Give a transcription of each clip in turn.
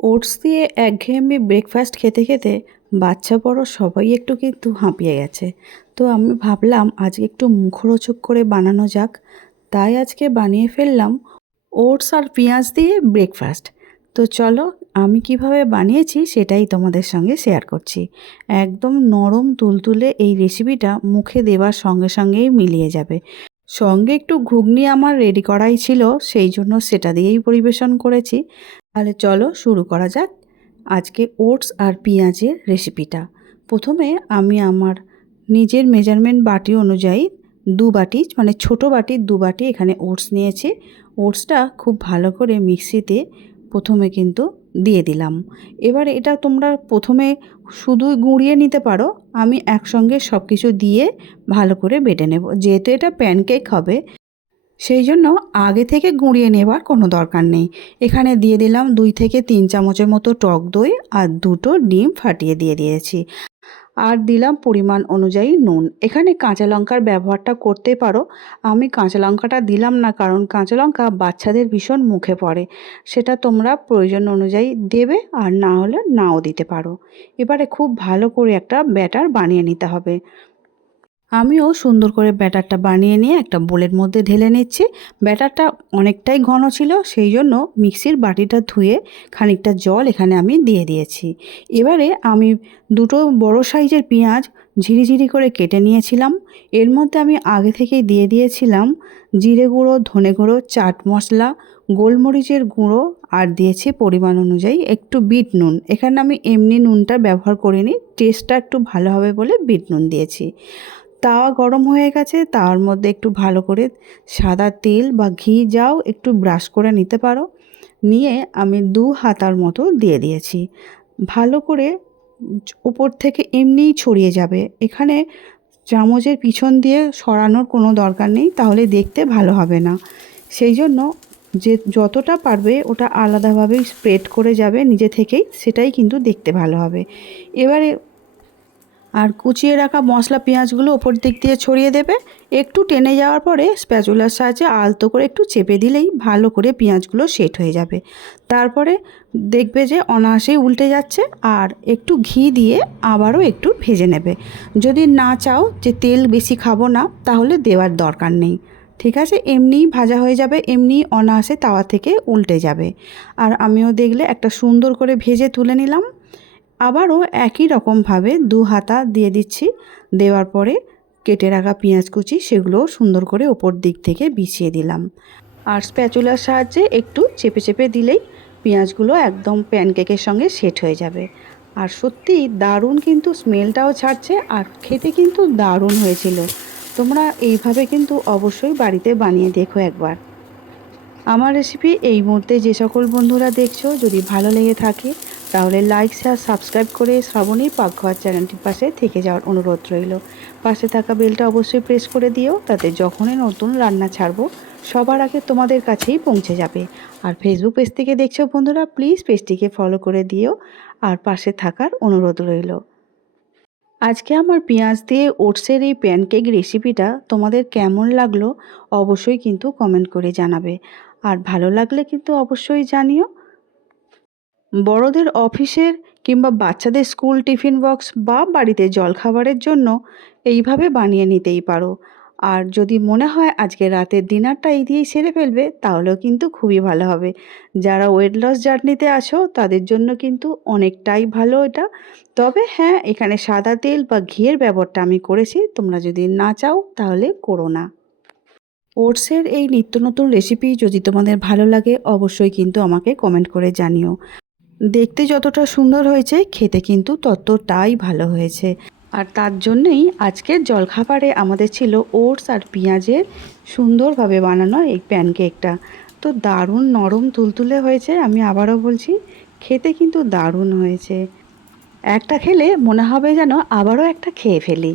Oats দিয়ে একঘেয়েমি breakfast খেতে খেতে বাচ্চা বড় সবাই একটু কিন্তু হাঁপিয়ে গেছে। তো আমি ভাবলাম আজকে একটু মুখরোচক করে বানানো যাক। তাই আজকে বানিয়ে ফেললাম ওটস আর পেঁয়াজ দিয়ে ব্রেকফাস্ট। তো চলো আমি কিভাবে বানিয়েছি সেটাই তোমাদের সঙ্গে শেয়ার করছি। একদম নরম তুলতুলে এই রেসিপিটা মুখে দেওয়ার সঙ্গে সঙ্গেই মিলিয়ে যাবে। সঙ্গে একটু ঘুগনি আমার রেডি করাই ছিল, সেই জন্য সেটা দিয়েই পরিবেশন করেছি। তাহলে চলো শুরু করা যাক আজকে ওটস আর পেঁয়াজের রেসিপিটা। প্রথমে আমি আমার নিজের মেজারমেন্ট বাটি অনুযায়ী 2 বাটি, মানে ছোট বাটির 2 বাটি এখানে ওটস নিয়েছি। ওটসটা খুব ভালো করে মিক্সিতে প্রথমে কিন্তু দিয়ে দিলাম। এবার এটা তোমরা প্রথমে শুধু গুঁড়িয়ে নিতে পারো, আমি একসঙ্গে সব কিছু দিয়ে ভালো করে বেটে নেব। যেহেতু এটা প্যানকেক হবে সেই জন্য আগে থেকে গুঁড়িয়ে নেবার কোনো দরকার নেই। এখানে দিয়ে দিলাম 2 থেকে 3 চামচের মতো টক দই আর 2টো ডিম ফাটিয়ে দিয়ে দিয়েছি। আর দিলাম পরিমাণ অনুযায়ী নুন। এখানে কাঁচা লঙ্কার ব্যবহারটা করতে পারো, আমি কাঁচা লঙ্কাটা দিলাম না কারণ কাঁচা লঙ্কা বাচ্চাদের ভীষণ মুখে পড়ে। সেটা তোমরা প্রয়োজন অনুযায়ী দেবে, আর না হলে নাও দিতে পারো। এবারে খুব ভালো করে একটা ব্যাটার বানিয়ে নিতে হবে। আমিও সুন্দর করে ব্যাটারটা বানিয়ে নিয়ে একটা বোলের মধ্যে ঢেলে নিচ্ছি। ব্যাটারটা অনেকটাই ঘন ছিল, সেই জন্য মিক্সির বাটিটা ধুয়ে খানিকটা জল এখানে আমি দিয়ে দিয়েছি। এবারে আমি 2টো বড় সাইজের পেঁয়াজ ঝিরিঝিরি করে কেটে নিয়েছিলাম। এর মধ্যে আমি আগে থেকেই দিয়ে দিয়েছিলাম জিরে গুঁড়ো, ধনে গুঁড়ো, চাট মশলা, গোলমরিচের গুঁড়ো, আর দিয়েছি পরিমাণ অনুযায়ী একটু বিট নুন। এখানে আমি এমনি নুনটা ব্যবহার করিনি, টেস্টটা একটু ভালো হবে বলে বিট নুন দিয়েছি। তাওয়া গরম হয়ে গেছে, তাওয়ার মধ্যে একটু ভালো করে সাদা তেল বা ঘি যাও একটু ব্রাশ করে নিতে পারো। নিয়ে আমি 2 হাতার মতো দিয়ে দিয়েছি। ভালো করে উপর থেকে এমনিই ছড়িয়ে যাবে। এখানে চামচের পিছন দিয়ে সরানোর কোনো দরকার নেই, তাহলে দেখতে ভালো হবে না। সেই জন্য যে যতটা পারবে ওটা আলাদাভাবেই স্প্রেড করে যাবে নিজে থেকেই, সেটাই কিন্তু দেখতে ভালো হবে। এবারে আর কুচিয়ে রাখা মশলা পেঁয়াজগুলো ওপর দিক দিয়ে ছড়িয়ে দেবে। একটু টেনে যাওয়ার পরে স্প্যাচুলার সাহায্যে আলতো করে একটু চেপে দিলেই ভালো করে পেঁয়াজগুলো সেট হয়ে যাবে। তারপরে দেখবে যে অনায়াসেই উল্টে যাচ্ছে, আর একটু ঘি দিয়ে আবারও একটু ভেজে নেবে। যদি না চাও যে তেল বেশি খাবো না, তাহলে দেওয়ার দরকার নেই। ঠিক আছে, এমনিই ভাজা হয়ে যাবে, এমনিই অনায়াসে তাওয়া থেকে উল্টে যাবে। আর আমিও দেখলে একটা সুন্দর করে ভেজে তুলে নিলাম। আবারও একই রকমভাবে 2 হাতা দিয়ে দিচ্ছি। দেওয়ার পরে কেটে রাখা পেঁয়াজ কুচি সেগুলোও সুন্দর করে ওপর দিক থেকে বিছিয়ে দিলাম। আর স্প্যাচুলার সাহায্যে একটু চেপে চেপে দিলেই পেঁয়াজগুলো একদম প্যানকেকের সঙ্গে সেট হয়ে যাবে। আর সত্যি দারুণ কিন্তু স্মেলটাও ছাড়ছে, আর খেতে কিন্তু দারুণ হয়েছিল। তোমরা এইভাবে কিন্তু অবশ্যই বাড়িতে বানিয়ে দেখো একবার। আমার রেসিপি এই মুহূর্তে যে সকল বন্ধুরা দেখছো, যদি ভালো লেগে থাকে তাহলে লাইক, শেয়ার, সাবস্ক্রাইব করে শ্রাবণীর পাকঘর চ্যানেলটির পাশে থেকে যাওয়ার অনুরোধ রইল। পাশে থাকা বেলটা অবশ্যই প্রেস করে দিও, তাতে যখনই নতুন রান্না ছাড়বো সবার আগে তোমাদের কাছেই পৌঁছে যাবে। আর ফেসবুক পেজ থেকে দেখছো বন্ধুরা, প্লিজ পেজটিকে ফলো করে দিও, আর পাশে থাকার অনুরোধ রইল। আজকে আমার পেঁয়াজ দিয়ে ওটসের এই প্যানকেক রেসিপিটা তোমাদের কেমন লাগলো অবশ্যই কিন্তু কমেন্ট করে জানাবে। আর ভালো লাগলে কিন্তু অবশ্যই জানিও। বড়দের অফিসের কিংবা বাচ্চাদের স্কুল টিফিন বক্স বা বাড়িতে জলখাবারের জন্য এইভাবে বানিয়ে নিতেই পারো। আর যদি মনে হয় আজকে রাতের ডিনারটা এই দিয়েই সেরে ফেলবে, তাহলেও কিন্তু খুবই ভালো হবে। যারা ওয়েট লস জার্নিতে আছো তাদের জন্য কিন্তু অনেকটাই ভালো এটা। তবে হ্যাঁ, এখানে সাদা তেল বা ঘিয়ের ব্যবহারটা আমি করেছি, তোমরা যদি না চাও তাহলে করো না। ওটসের এই নিত্য নতুন রেসিপি যদি তোমাদের ভালো লাগে অবশ্যই কিন্তু আমাকে কমেন্ট করে জানিও। দেখতে যতটা সুন্দর হয়েছে খেতে কিন্তু ততটাই ভালো হয়েছে। আর তার জন্যই আজকের জলখাবারে আমাদের ছিল ওটস আর পেঁয়াজের সুন্দরভাবে বানানো এই প্যানকেকটা। তো দারুণ নরম তুলতুলে হয়েছে, আমি আবারও বলছি খেতে কিন্তু দারুণ হয়েছে। একটা খেলে মনে হবে যেন আবারও একটা খেয়ে ফেলি।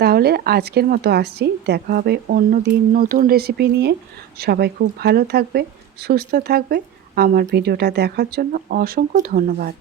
তাহলে আজকের মতো আসছি, দেখা হবে অন্য দিন নতুন রেসিপি নিয়ে। সবাই খুব ভালো থাকবে, সুস্থ থাকবে। আমার ভিডিওটা দেখার জন্য অসংখ্য ধন্যবাদ।